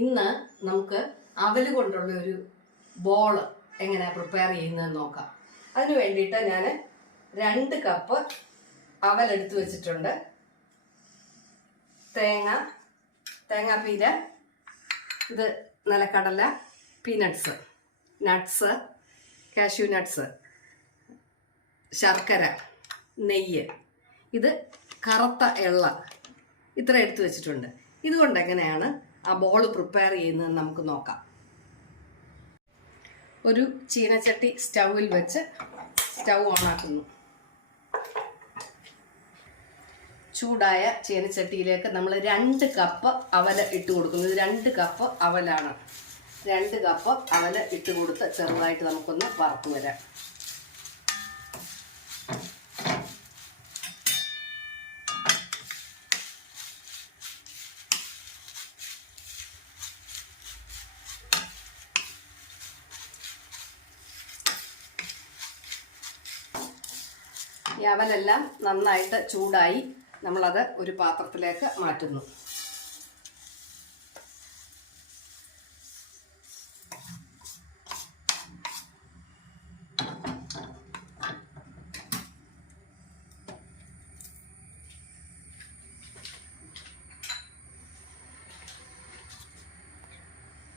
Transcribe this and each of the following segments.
ഇന്ന് നമുക്ക് അവല് കൊണ്ടുള്ള ഒരു ബോള് എങ്ങനെ പ്രിപ്പയർ ചെയ്യുന്നതെന്ന് നോക്കാം. അതിന് വേണ്ടിയിട്ട് ഞാൻ 2 കപ്പ് അവലെടുത്ത് വെച്ചിട്ടുണ്ട്. തേങ്ങാപ്പീര, ഇത് നിലക്കടല, പീനട്ട്സ്, നട്ട്സ്, കാഷ്യൂ നട്ട്സ്, ശർക്കര, നെയ്യ്, ഇത് കറുത്ത എള്ള, ഇത്ര എടുത്തു വെച്ചിട്ടുണ്ട്. ഇതുകൊണ്ട് എങ്ങനെയാണ് ആ ബോൾ പ്രിപ്പയർ ചെയ്യുന്നതെന്ന് നമുക്ക് നോക്കാം. ഒരു ചീനച്ചട്ടി സ്റ്റൗവിൽ വെച്ച് സ്റ്റൗ ഓണാക്കുന്നു. ചൂടായ ചീനച്ചട്ടിയിലേക്ക് നമ്മൾ 2 കപ്പ് അവല് ഇട്ട് കൊടുക്കുന്നു. ഇത് 2 കപ്പ് അവലാണ്. 2 കപ്പ് അവല് ഇട്ട് കൊടുത്ത് ചെറുതായിട്ട് നമുക്കൊന്ന് വറുത്ത് വരാം. ഈ അവലെല്ലാം നന്നായിട്ട് ചൂടായി. നമ്മളത് ഒരു പാത്രത്തിലേക്ക് മാറ്റുന്നു.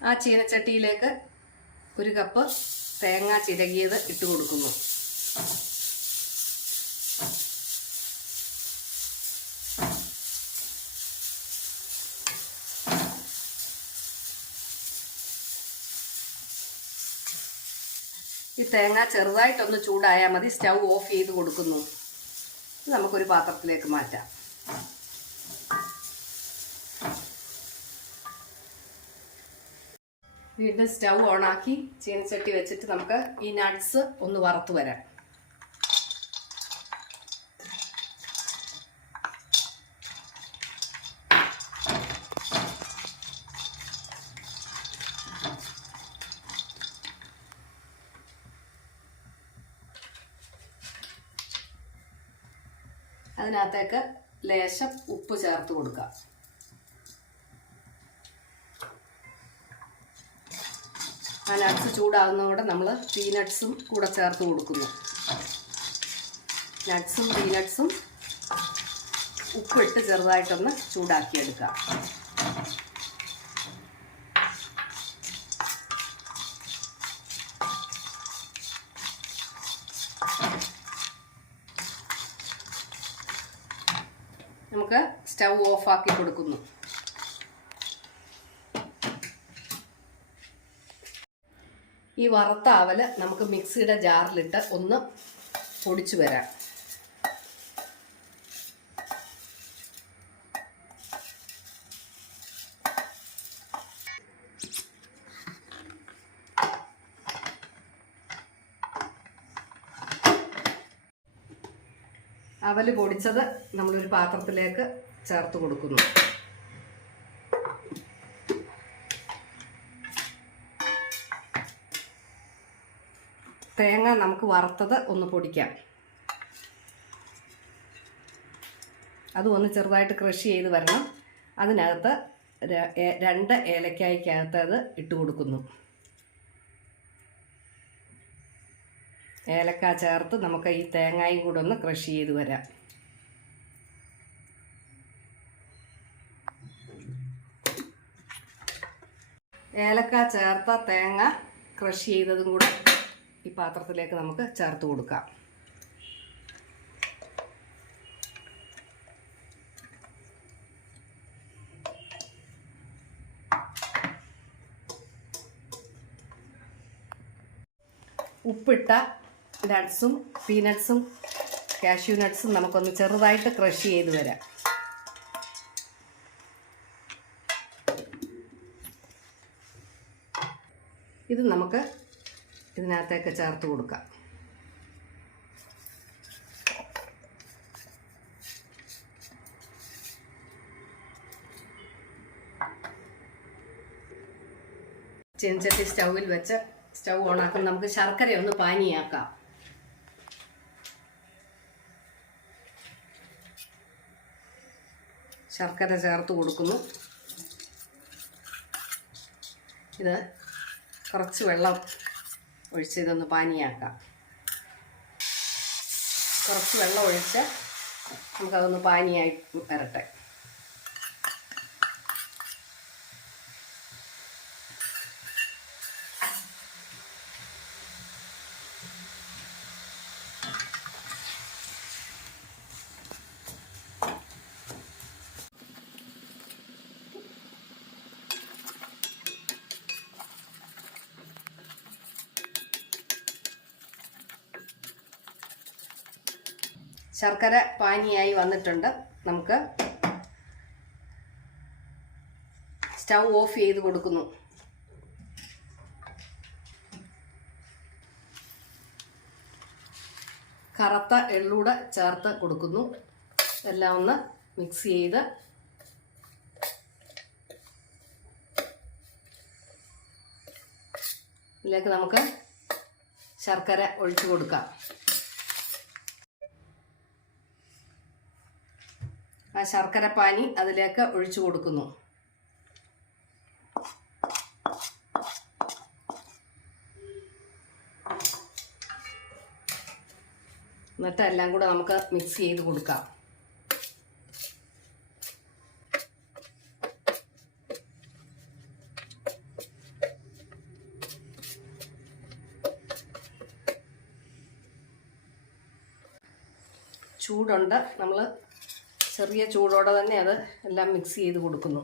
ആ ചീനച്ചട്ടിയിലേക്ക് 1 കപ്പ് തേങ്ങ ചിരകിയത് ഇട്ട് കൊടുക്കുന്നു. ഈ തേങ്ങ ചെറുതായിട്ടൊന്ന് ചൂടായാൽ മതി. സ്റ്റൗ ഓഫ് ചെയ്ത് കൊടുക്കുന്നു. നമുക്കൊരു പാത്രത്തിലേക്ക് മാറ്റാം. വീണ്ടും സ്റ്റൗ ഓണാക്കി ചീനച്ചട്ടി വെച്ചിട്ട് നമുക്ക് ഈ നട്ട്സ് ഒന്ന് വറുത്ത് വരാം. അതിനകത്തേക്ക് ലേശം ഉപ്പ് ചേർത്ത് കൊടുക്കാം. ആ നട്ട്സ് ചൂടാകുന്നതോടെ നമ്മൾ പീനട്ട്സും കൂടെ ചേർത്ത് കൊടുക്കുന്നു. നട്ട്സും പീനട്ട്സും ഉപ്പിട്ട് ചെറുതായിട്ടൊന്ന് ചൂടാക്കിയെടുക്കാം. നമുക്ക് സ്റ്റൗ ഓഫാക്കി കൊടുക്കുന്നു. ഈ വറുത്ത അവല് നമുക്ക് മിക്സിയുടെ ജാറിലിട്ട് ഒന്ന് പൊടിച്ചു വരാം. അവല് പൊടിച്ചത് നമ്മളൊരു പാത്രത്തിലേക്ക് ചേർത്ത് കൊടുക്കുന്നു. തേങ്ങ നമുക്ക് വറുത്തത് ഒന്ന് പൊടിക്കാം. അതും ഒന്ന് ചെറുതായിട്ട് ക്രഷ് ചെയ്ത് വരണം. അതിനകത്ത് 2 ഏലക്കായ്ക്കകത്ത് അത് ഇട്ട് കൊടുക്കുന്നു. ഏലക്ക ചേർത്ത് നമുക്ക് ഈ തേങ്ങയും കൂടെ ഒന്ന് ക്രഷ് ചെയ്ത് വരാം. ഏലക്ക ചേർത്ത തേങ്ങ ക്രഷ് ചെയ്തതും കൂടെ ഈ പാത്രത്തിലേക്ക് നമുക്ക് ചേർത്ത് കൊടുക്കാം. ഉപ്പിട്ട നട്ട്സും പീനട്ട്സും കാഷ്യൂ നട്ട്സും നമുക്കൊന്ന് ചെറുതായിട്ട് ക്രഷ് ചെയ്ത് വരാം. ഇത് നമുക്ക് ഇതിനകത്തേക്ക് ചേർത്ത് കൊടുക്കാം. ചീനച്ചട്ടി സ്റ്റൗവിൽ വെച്ച് സ്റ്റൗ ഓണാക്കും. നമുക്ക് ശർക്കര ഒന്ന് പാനിയാക്കാം. ശർക്കര ചേർത്ത് കൊടുക്കുന്നു. ഇത് കുറച്ച് വെള്ളം ഒഴിച്ച് ഇതൊന്ന് പാനിയാക്കാം. കുറച്ച് വെള്ളം ഒഴിച്ച് നമുക്കതൊന്ന് പാനിയായി വരട്ടെ. ശർക്കര പാനിയായി വന്നിട്ടുണ്ട്. നമുക്ക് സ്റ്റൗ ഓഫ് ചെയ്ത് കൊടുക്കുന്നു. കറുത്ത എള്ളൂടെ ചേർത്ത് കൊടുക്കുന്നു. എല്ലാം ഒന്ന് മിക്സ് ചെയ്ത് ഇതിലേക്ക് നമുക്ക് ശർക്കര ഒഴിച്ചു കൊടുക്കാം. ആ ശർക്കര പാനി അതിലേക്ക് ഒഴിച്ചു കൊടുക്കുന്നു. എന്നിട്ട് എല്ലാം കൂടെ നമുക്ക് മിക്സ് ചെയ്ത് കൊടുക്കാം. ചൂടുണ്ട്. നമ്മൾ ചെറിയ ചൂടോടെ തന്നെ അത് എല്ലാം മിക്സ് ചെയ്ത് കൊടുക്കുന്നു.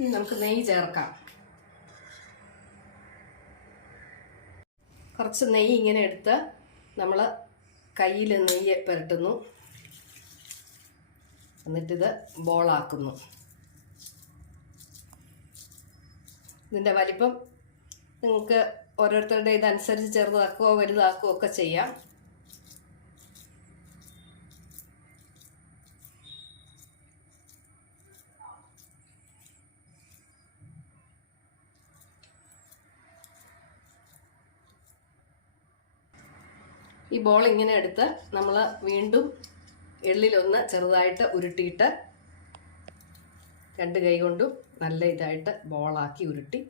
ഇനി നമുക്ക് നെയ്യ് ചേർക്കാം. കുറച്ച് നെയ്യ് ഇങ്ങനെ എടുത്ത് നമ്മൾ കയ്യിൽ നെയ്യ് പുരട്ടുന്നു. എന്നിട്ടിത് ബോളാക്കുന്നു. ഇതിൻ്റെ വലിപ്പം നിങ്ങൾക്ക് ഓരോരുത്തരുടെ ഇതനുസരിച്ച് ചെറുതാക്കുകയോ വലുതാക്കുകയോ ഒക്കെ ചെയ്യാം. ഈ ബോൾ ഇങ്ങനെ എടുത്ത് നമ്മൾ വീണ്ടും എള്ളിലൊന്ന് ചെറുതായിട്ട് ഉരുട്ടിയിട്ട് രണ്ട് കൈ കൊണ്ടും നല്ല ഇതായിട്ട് ബോളാക്കി ഉരുട്ടി